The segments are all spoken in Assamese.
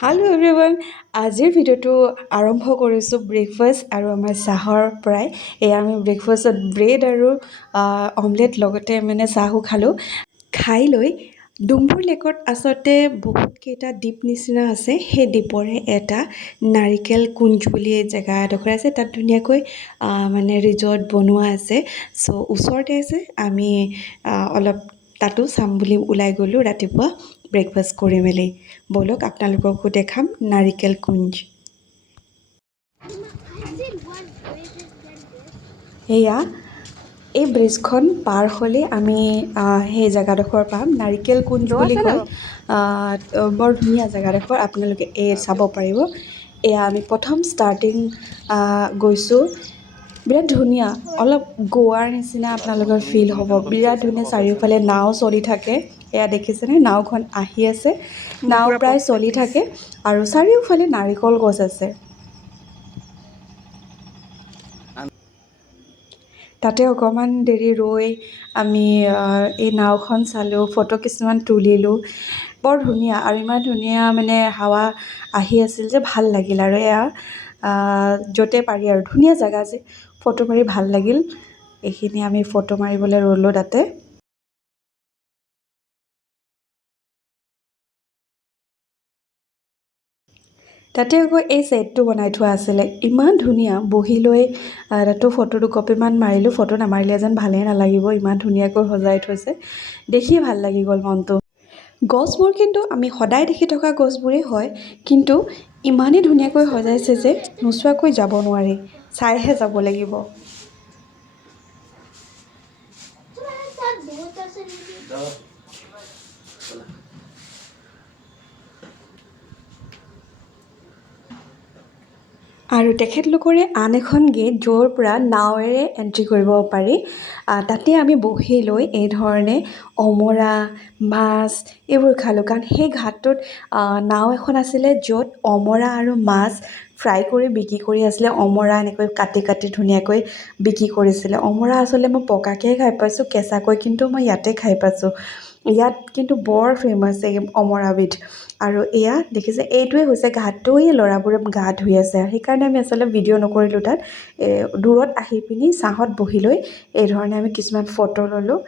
হেল্ল' এভৰিৱান আজিৰ ভিডিঅ'টো আৰম্ভ কৰিছোঁ ব্ৰেকফাষ্ট আৰু আমাৰ চাহৰ পৰাই এয়া আমি ব্ৰেকফাষ্টত ব্ৰেড আৰু অমলেট লগতে চাহো খালোঁ খাই লৈ ডুমবুৰ লেকত আচলতে বহুতকেইটা দ্বীপ নিচিনা আছে সেই দ্বীপৰে এটা নাৰিকেল কুঞ্জ বুলি জেগা এডোখৰ আছে তাত ধুনীয়াকৈ ৰিজৰ্ট বনোৱা আছে চ' ওচৰতে আছে আমি অলপ তাতো চাম বুলি ওলাই গ'লোঁ ৰাতিপুৱা ব্ৰেকফাষ্ট কৰি মেলি ব'লক আপোনালোককো দেখাম নাৰিকেল কুঞ্জ এয়া এই ব্ৰিজখন পাৰ হ'লে আমি সেই জেগাডোখৰ পাম নাৰিকেল কুঞ্জ বুলি কয় বৰ ধুনীয়া জেগাডোখৰ আপোনালোকে চাব পাৰিব এয়া আমি প্ৰথম ষ্টাৰ্টিং গৈছোঁ বিৰাট ধুনীয়া অলপ গোৱাৰ নিচিনা আপোনালোকৰ ফিল হ'ব বিৰাট ধুনীয়া চাৰিওফালে নাও চলি থাকে এয়া দেখিছেনে নাওখন আহি আছে নাও প্ৰায় চলি থাকে আৰু চাৰিওফালে নাৰিকল গছ আছে তাতে অকণমান দেৰি ৰৈ আমি এই নাওখন চালোঁ ফটো কিছুমান তুলিলোঁ বৰ ধুনীয়া আৰু ইমান ধুনীয়া হাৱা আহি আছিল যে ভাল লাগিল আৰু এয়া য'তে পাৰি আৰু ধুনীয়া জেগা যে ফটো মাৰি ভাল লাগিল এইখিনি আমি ফটো মাৰিবলৈ ৰ'লোঁ তাতে তাতে আকৌ এই ছেটটো বনাই থোৱা আছিলে ইমান ধুনীয়া বহি লৈ তাতো ফটো দুকপিমান মাৰিলোঁ ফটো নামাৰিলে যেন ভালেই নালাগিব ইমান ধুনীয়াকৈ সজাই থৈছে দেখি ভাল লাগি গ'ল মনটো গছবোৰ কিন্তু আমি সদায় দেখি থকা গছবোৰেই হয় কিন্তু ইমানেই ধুনীয়াকৈ সজাইছে যে নোচোৱাকৈ যাব নোৱাৰি চাইহে যাব লাগিব আৰু তেখেতলোকৰে আন এখন গেট য'ৰ পৰা নাৱেৰে এণ্ট্ৰি কৰিব পাৰি তাতে আমি বহি লৈ এই ধৰণে অমৰা মাছ এইবোৰ খালোঁ কাৰণ সেই ঘাটটোত নাও এখন আছিলে য'ত অমৰা আৰু মাছ ফ্ৰাই কৰি বিক্ৰী কৰি আছিলে অমৰা এনেকৈ কাটি কাটি ধুনীয়াকৈ বিক্ৰী কৰিছিলে অমৰা আচলতে মই পকাকৈ খাই পাইছোঁ কেঁচাকৈ কিন্তু মই ইয়াতে খাই পাইছোঁ ইয়াত কিন্তু বৰ ফেমাছ এই অমৰাবিধ আৰু এয়া দেখিছে এইটোৱে হৈছে ঘাটটো এই ল'ৰাবোৰে গা ধুই আছে সেইকাৰণে আমি আচলতে ভিডিঅ' নকৰিলোঁ তাত দূৰত আহি পিনি ছাঁত বহি লৈ এই ধৰণে আমি কিছুমান ফটো ল'লোঁ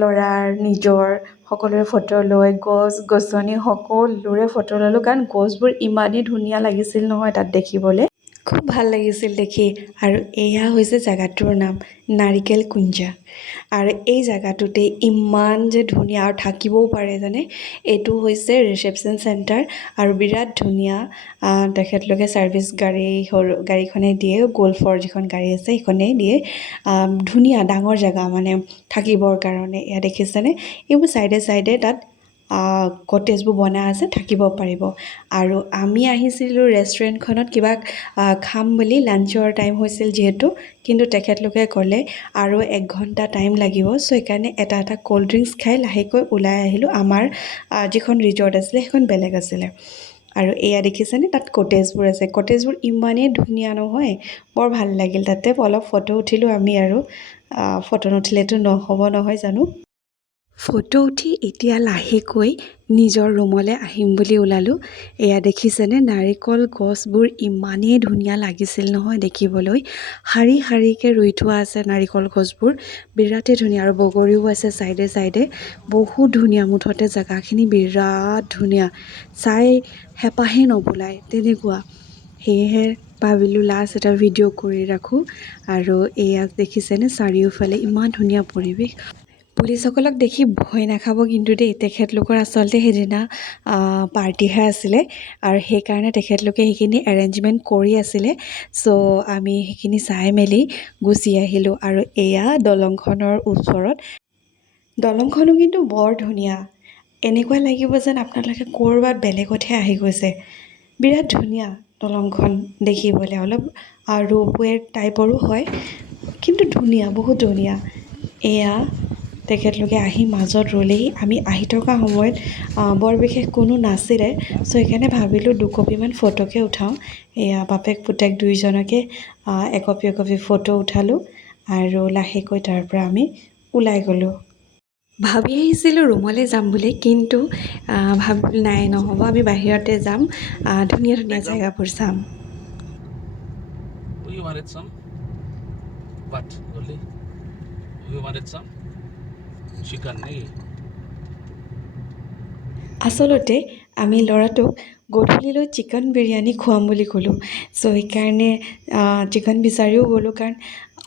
ল'ৰাৰ নিজৰ সকলোৰে ফটো লৈ গছ গছনি সকলোৰে ফটো ল'লোঁ কাৰণ গছবোৰ ইমানেই ধুনীয়া লাগিছিল নহয় তাত দেখিবলৈ খুব ভাল লাগিছিল দেখি আৰু এয়া হৈছে জেগাটোৰ নাম নাৰিকেল কুঞ্জা আৰু এই জেগাটোতে ইমান যে ধুনীয়া আৰু থাকিবও পাৰে জানে এইটো হৈছে ৰিচেপশ্যন চেণ্টাৰ আৰু বিৰাট ধুনীয়া তেখেতলোকে ছাৰ্ভিচ গাড়ীখনে দিয়ে গল্ফৰ যিখন গাড়ী আছে সেইখনেই দিয়ে ধুনীয়া ডাঙৰ জেগা থাকিবৰ কাৰণে এয়া দেখিছেনে এইবোৰ চাইডে চাইডে তাত কটেজবোৰ বনাই আছে থাকিব পাৰিব আৰু আমি আহিছিলোঁ ৰেষ্টুৰেণ্টখনত কিবা খাম বুলি লাঞ্চৰ টাইম হৈছিল যিহেতু কিন্তু তেখেতলোকে ক'লে আৰু 1 ঘণ্টা টাইম লাগিব চ' সেইকাৰণে এটা ক'ল্ড ড্ৰিংকছ খাই লাহেকৈ ওলাই আহিলোঁ আমাৰ যিখন ৰিজৰ্ট আছিলে সেইখন বেলেগ আছিলে আৰু এয়া দেখিছেনে তাত কটেজবোৰ আছে কটেজবোৰ ইমানেই ধুনীয়া নহয় বৰ ভাল লাগিল তাতে অলপ ফটো উঠিলোঁ আমি আৰু ফটো নুঠিলেতো নহ'ব নহয় জানো ফটো উঠি এতিয়া লাহেকৈ নিজৰ ৰুমলৈ আহিম বুলি ওলালোঁ এয়া দেখিছেনে নাৰিকল গছবোৰ ইমানেই ধুনীয়া লাগিছিল নহয় দেখিবলৈ শাৰী শাৰীকৈ ৰুই থোৱা আছে নাৰিকল গছবোৰ বিৰাটেই ধুনীয়া আৰু বগৰীও আছে চাইডে চাইডে বহুত ধুনীয়া মুঠতে জেগাখিনি বিৰাট ধুনীয়া চাই হেঁপাহেই নপলায় তেনেকুৱা সেয়েহে ভাবিলোঁ লাষ্ট এটা ভিডিঅ' কৰি ৰাখোঁ আৰু এয়া দেখিছেনে চাৰিওফালে ইমান ধুনীয়া পৰিৱেশ পুলিচসকলক দেখি ভয় নাখাব কিন্তু দেই তেখেতলোকৰ আচলতে সেইদিনা পাৰ্টিহে আছিলে আৰু সেইকাৰণে তেখেতলোকে সেইখিনি এৰেঞ্জমেণ্ট কৰি আছিলে চ' আমি সেইখিনি চাই মেলি গুচি আহিলোঁ আৰু এয়া দলংখনৰ ওচৰত দলংখনো কিন্তু বৰ ধুনীয়া এনেকুৱা লাগিব যেন আপোনালোকে ক'ৰবাত বেলেগতহে আহি গৈছে বিৰাট ধুনীয়া দলংখন দেখিবলৈ অলপ ৰ'পৱে টাইপৰো হয় কিন্তু ধুনীয়া বহুত ধুনীয়া এয়া তেখেতলোকে আহি মাজত ৰ'লেহি আমি আহি থকা সময়ত বৰ বিশেষ কোনো নাছিলে চ' সেইকাৰণে ভাবিলোঁ দুকপিমান ফটোকে উঠাওঁ এয়া বাপেক পুতেক দুয়োজনকে একপি ফটো উঠালোঁ আৰু লাহেকৈ তাৰ পৰা আমি ওলাই গ'লোঁ ভাবি আহিছিলোঁ ৰুমলৈ যাম বুলি, কিন্তু ভাবিলোঁ নাই নহ'ব, আমি বাহিৰতে যাম, ধুনীয়া ধুনীয়া জেগাবোৰ চাম। We wanted some, but only we wanted some chicken. আচলতে আমি ল'ৰাটোক গধূলিলৈ চিকেন বিৰিয়ানী খুৱাম বুলি ক'লোঁ। চ' সেইকাৰণে চিকেন বিচাৰিও গ'লোঁ, কাৰণ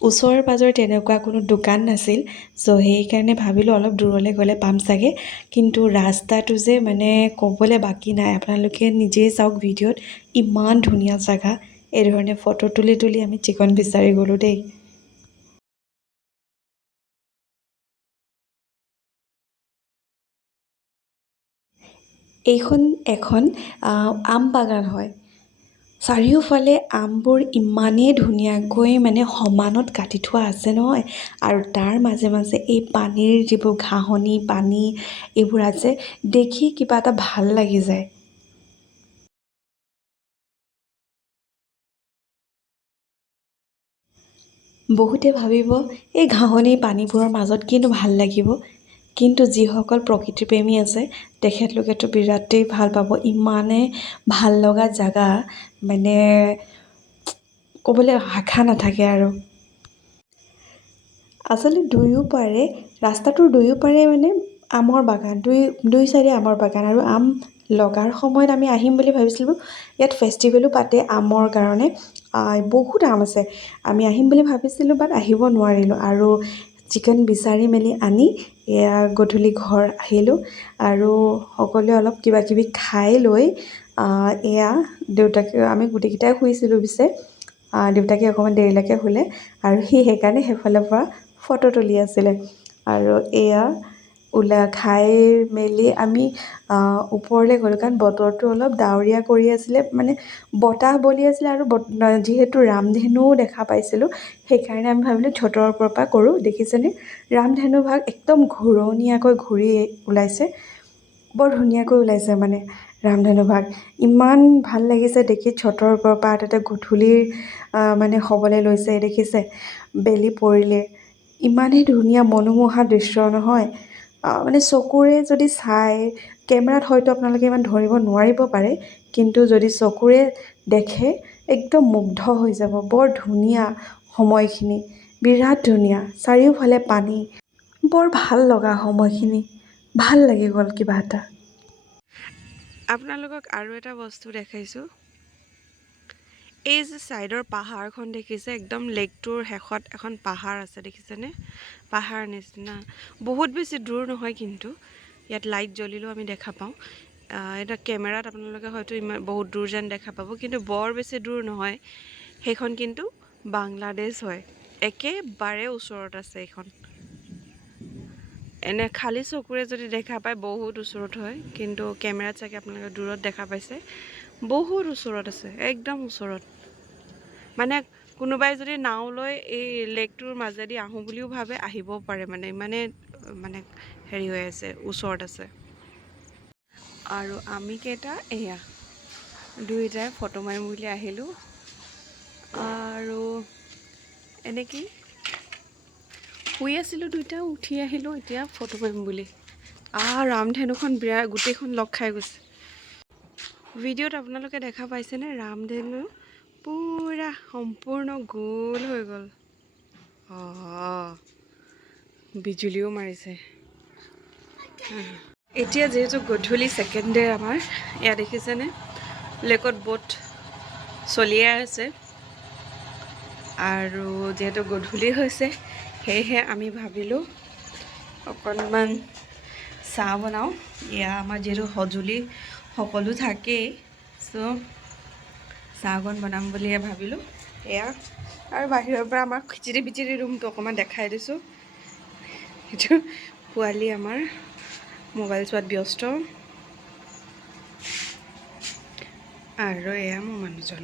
ওচৰে পাঁজৰে তেনেকুৱা কোনো দোকান নাছিল। চ' সেইকাৰণে ভাবিলোঁ অলপ দূৰলৈ গ'লে পাম চাগে, কিন্তু ৰাস্তাটো যে মানে ক'বলৈ বাকী নাই, আপোনালোকে নিজেই চাওক ভিডিঅ'ত, ইমান ধুনীয়া জেগা। এই ধৰণে ফটো তুলি তুলি আমি চিকেন বিচাৰি গ'লোঁ দেই। এইখন এখন আম বাগান হয়। চাৰিওফালে আমবোৰ ইমানেই ধুনীয়াকৈ মানে সমানত কাটি থোৱা আছে নহয়, আৰু তাৰ মাজে মাজে এই পানীৰ যিবোৰ ঘাঁহনি পানী এইবোৰ আছে, দেখি কিবা এটা ভাল লাগি যায়। বহুতে ভাবিব এই ঘাঁহনি পানীবোৰৰ মাজত কিনো ভাল লাগিব, কিন্তু যিসকল প্ৰকৃতিপ্ৰেমী আছে তেখেতলোকেতো বিৰাটেই ভাল পাব। ইমানে ভাল লগা জেগা, মানে ক'বলৈ ভাষা নাথাকে আৰু। আচলতে দুয়োপাৰে, ৰাস্তাটোৰ দুয়োপাৰে মানে আমৰ বাগান, দুই চাইডে আমৰ বাগান, আৰু আম লগাৰ সময়ত আমি আহিম বুলি ভাবিছিলোঁ। ইয়াত ফেষ্টিভেলো পাতে আমৰ কাৰণে, বহুত আম আছে। আমি আহিম বুলি ভাবিছিলোঁ, বাট আহিব নোৱাৰিলোঁ, আৰু চিকেন বিচাৰি মেলি আনি এয়া গধূলি ঘৰ আহিলোঁ, আৰু সকলোৱে অলপ কিবা কিবি খাই লৈ এয়া দেউতাকে, আমি গোটেইকেইটাই শুইছিলোঁ পিছে, দেউতাকে অকণমান দেৰিলৈকে শুলে, আৰু সি সেইকাৰণে সেইফালৰ পৰা ফটো তুলি আছিলে। আৰু এয়া খাই মেলি আমি ওপৰলৈ গ'লোঁ, কাৰণ বতৰটো অলপ ডাৱৰীয়া কৰি আছিলে, মানে বতাহ বলি আছিলে, আৰু যিহেতু ৰামধেনুও দেখা পাইছিলোঁ, সেইকাৰণে আমি ভাবিলোঁ ছটৰ ওপৰৰ পৰা কৰোঁ। দেখিছেনে ৰামধেনুভাগ একদম ঘূৰণীয়াকৈ ঘূৰি ওলাইছে, বৰ ধুনীয়াকৈ ওলাইছে মানে ৰামধেনুভাগ। ইমান ভাল লাগিছে দেখি ছটৰ ওপৰৰ পৰা, তাতে গধূলিৰ মানে হ'বলৈ লৈছে, দেখিছে বেলি পৰিলে, ইমানেই ধুনীয়া মনোমোহা দৃশ্য নহয়, মানে চকুৰে যদি চাই, কেমেৰাত হয়তো আপোনালোকে ইমান ধৰিব নোৱাৰিব পাৰে, কিন্তু যদি চকুৰে দেখে একদম মুগ্ধ হৈ যাব। বৰ ধুনীয়া সময়খিনি, বিৰাট ধুনীয়া, চাৰিওফালে পানী, বৰ ভাল লগা সময়খিনি, ভাল লাগি গ'ল কিবা এটা। আপোনালোকক আৰু এটা বস্তু দেখাইছোঁ। এই যে ছাইডৰ পাহাৰখন দেখিছে, একদম লেকটোৰ শেষত এখন পাহাৰ আছে, দেখিছেনে? পাহাৰ নিচিনা, বহুত বেছি দূৰ নহয়, কিন্তু ইয়াত লাইট জ্বলিলেও আমি দেখা পাওঁ। এটা কেমেৰাত আপোনালোকে হয়তো ইমান বহুত দূৰ যেন দেখা পাব, কিন্তু বৰ বেছি দূৰ নহয়। সেইখন কিন্তু বাংলাদেশ হয়, একেবাৰে ওচৰত আছে এইখন। এনে খালী চকুৰে যদি দেখা পায় বহুত ওচৰত হয়, কিন্তু কেমেৰাত চাগে আপোনালোকে দূৰত দেখা পাইছে, বহুত ওচৰত আছে, একদম ওচৰত। মানে কোনোবাই যদি নাও লৈ এই লেকটোৰ মাজেদি আহোঁ বুলিও ভাবে, আহিবও পাৰে, মানে ইমানে মানে হেৰি হৈ আছে, ওচৰত আছে। আৰু আমি কেইটা এয়া দুয়োটাই ফটো মাৰিম বুলি আহিলোঁ, আৰু এনেকেই শুই আছিলোঁ, দুইটা উঠি আহিলোঁ এতিয়া ফটো মাৰিম বুলি। ৰামধেনুখন বিৰাট গোটেইখন লগ খাই গৈছে। ভিডিঅ'ত আপোনালোকে দেখা পাইছেনে? ৰামধেনু পূৰা সম্পূৰ্ণ গোল হৈ গ'ল। বিজুলীও মাৰিছে। এতিয়া যিহেতু গধূলি ছেকেণ্ড ডে আমাৰ, এয়া দেখিছেনে লেকত বোট চলিয়াই আছে, আৰু যিহেতু গধূলি হৈছে, সেয়েহে আমি ভাবিলোঁ অকণমান চাহ বনাওঁ। এয়া আমাৰ যিহেতু সঁজুলি সকলো থাকেই, চ' চাহ অকণ বনাম বুলিয়ে ভাবিলোঁ। এয়া, আৰু বাহিৰৰ পৰা আমাৰ খিচিৰি পিচিৰি ৰুমটো অকণমান দেখাই দিছোঁ। সেইটো পোৱালি আমাৰ মোবাইল চোৱাত ব্যস্ত, আৰু এয়া মোৰ মানুহজন।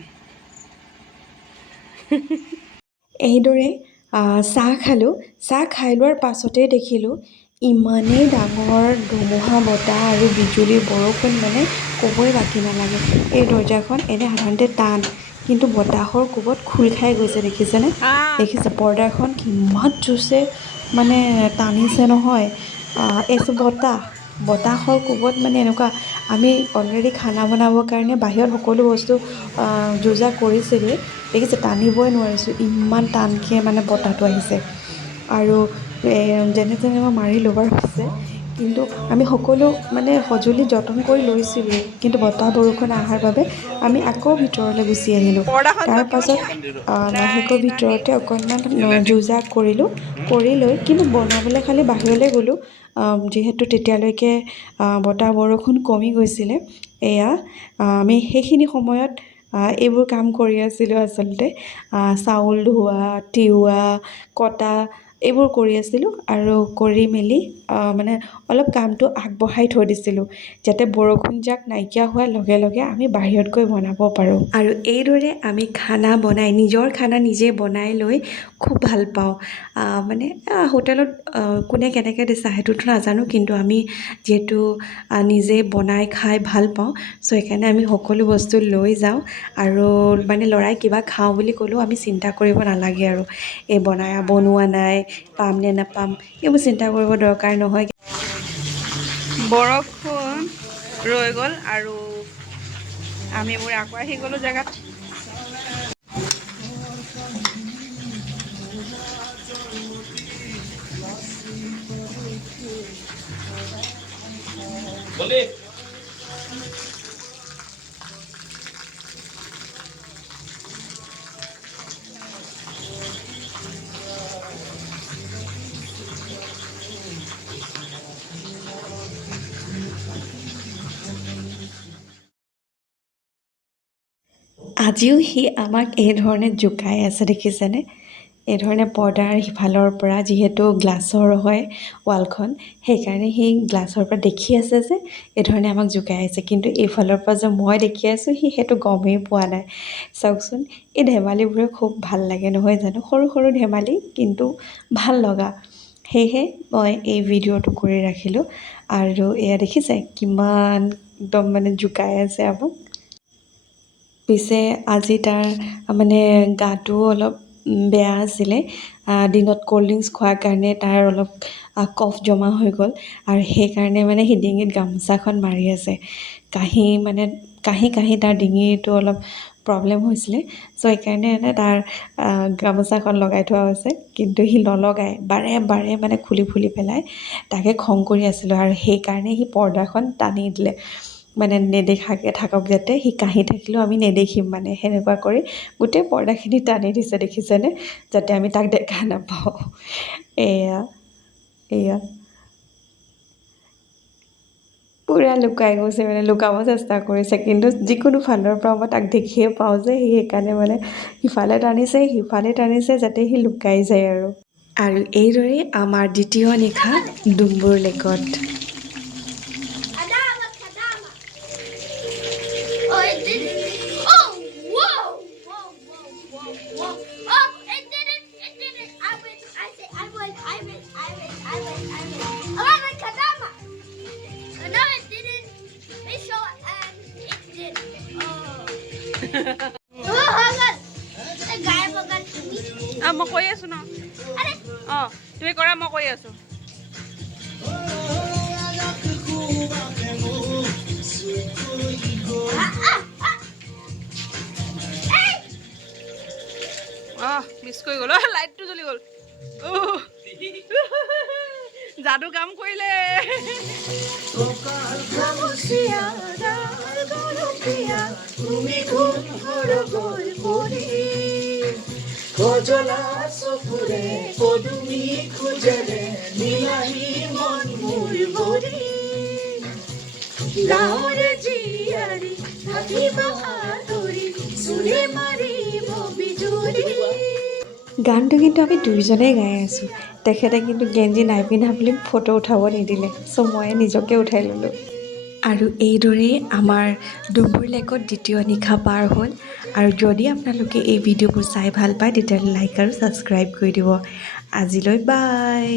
এইদৰে চাহ খালোঁ। চাহ খাই লোৱাৰ পাছতেই দেখিলোঁ ইমানেই ডাঙৰ ধুমুহা বতাহ আৰু বিজুলী বৰষুণ, মানে ক'বই বাকী নালাগে। এই দৰ্জাখন এনে সাধাৰণতে টান, কিন্তু বতাহৰ কোবত খোল খাই গৈছে, দেখিছেনে? দেখিছে পৰ্দাখন কিমান জোৰছে মানে টানিছে নহয়, এইটো বতাহৰ কোবত মানে এনেকুৱা আমি অলৰেডি খানা বনাবৰ কাৰণে বাহিৰত সকলো বস্তু যো জা কৰিছিলোঁৱেই দেখিছে টানিবই নোৱাৰিছোঁ ইমান টানকৈ মানে বতাহটো আহিছে আৰু যেনে তেনে মই মাৰি ল'বৰ হৈছে কিন্তু আমি সকলো মানে সঁজুলি যতন কৰি লৈছিলোঁৱেই কিন্তু বতাহ বৰষুণ অহাৰ বাবে আমি আকৌ ভিতৰলৈ গুচি আহিলোঁ তাৰ পাছত লাহেকৈ ভিতৰতে অকণমান যো জা কৰিলোঁ কৰি লৈ কিন্তু বনাবলৈ খালি বাহিৰলৈ গ'লোঁ যিহেতু তেতিয়ালৈকে বতাহ বৰষুণ কমি গৈছিলে এয়া আমি সেইখিনি সময়ত এইবোৰ কাম কৰি আছিলোঁ আচলতে চাউল ধোৱা তিওৱা কটা এইবোৰ কৰি আছিলোঁ আৰু কৰি মেলি মানে অলপ কামটো আগবঢ়াই থৈ দিছিলোঁ যাতে বৰষুণজাক নাইকিয়া হোৱাৰ লগে লগে আমি বাহিৰত গৈ বনাব পাৰোঁ আৰু এইদৰে আমি খানা বনাই নিজৰ খানা নিজে বনাই লৈ খুব ভাল পাওঁ মানে হোটেলত কোনে কেনেকৈ দিছে সেইটোতো নাজানো কিন্তু আমি যিহেতু নিজে বনাই খাই ভাল পাওঁ চ' সেইকাৰণে আমি সকলো বস্তু লৈ যাওঁ আৰু মানে ল'ৰাই কিবা খাওঁ বুলি ক'লেও আমি চিন্তা কৰিব নালাগে আৰু এই বনোৱা নাই পাম নে নাপাম এইবোৰ চিন্তা কৰিব দৰকাৰ নহয় বৰষুণ ৰৈ গ'ল আৰু আমি মোৰ আকৌ আহি গ'লোঁ জেগাত আজিও সি আমাক এই ধৰণে জোকাই আছে দেখিছেনে এইধৰণে পৰ্দাৰ সিফালৰ পৰা যিহেতু গ্লাছৰ হয় ৱালখন সেইকাৰণে সি গ্লাছৰ পৰা দেখি আছে যে এইধৰণে আমাক জোকাই আছে কিন্তু এইফালৰ পৰা যে মই দেখি আছোঁ সি সেইটো গমেই পোৱা নাই চাওকচোন এই ধেমালিবোৰে খুব ভাল লাগে নহয় জানো সৰু সৰু ধেমালি কিন্তু ভাল লগা সেয়েহে মই এই ভিডিঅ'টো কৰি ৰাখিলোঁ আৰু এয়া দেখিছে কিমান একদম মানে জোকাই আছে আমাক পিছে আজি তাৰ মানে গাটো অলপ বেয়া আছিলে দিনত ক'ল্ড ড্ৰিংকছ খোৱাৰ কাৰণে তাৰ অলপ কফ জমা হৈ গ'ল আৰু সেইকাৰণে মানে সি ডিঙিত গামোচাখন মাৰি আছে কাহি তাৰ ডিঙিটো অলপ প্ৰব্লেম হৈছিলে চ' সেইকাৰণে মানে তাৰ গামোচাখন লগাই থোৱা হৈছে কিন্তু সি নলগায় বাৰে বাৰে মানে খুলি পেলাই তাকে খং কৰি আছিলোঁ আৰু সেইকাৰণে সি পৰ্দাখন টানি দিলে মানে নেদেখাকৈ থাকক যাতে সি কাহি থাকিলেও আমি নেদেখিম মানে সেনেকুৱা কৰি গোটেই পৰ্দাখিনি টানি দিছে দেখিছেনে যাতে আমি তাক দেখা নাপাওঁ এয়া পূৰা লুকাই গৈছে মানে লুকাব চেষ্টা কৰিছে কিন্তু যিকোনো ফালৰ পৰা মই তাক দেখিয়ে পাওঁ যে সি সেইকাৰণে মানে সিফালে টানিছে যাতে সি লুকাই যায় আৰু এইদৰেই আমাৰ দ্বিতীয় নিশা ডুম্বুৰ লেকত মই কৈ আছো ন তুমি কৰা মই কৈ আছো মিছ কৰি গ'ল লাইটটো জ্বলি গ'ল যাদু কাম কৰিলে খজলা চকুৰে পদুমি খোজেৰে নীলাহী মন মোৰ ভৰি গাঁৱৰে জীয়াৰী থাকিব আঁতৰি চুৰে মাৰিব বিজুৰি গানটো কিন্তু আমি দুয়োজনেই গাই আছোঁ তেখেতে কিন্তু গেঞ্জি নাই পিন্ধা বুলি ফটো উঠাব নিদিলে চ' ময়ে নিজকে উঠাই ল'লোঁ আৰু এইদৰেই আমাৰ ডুম্বুৰ লেকত দ্বিতীয় নিশা পাৰ হ'ল আৰু যদি আপোনালোকে এই ভিডিঅ'বোৰ চাই ভাল পায় তেতিয়াহ'লে লাইক আৰু ছাবস্ক্ৰাইব কৰি দিব আজিলৈ বাই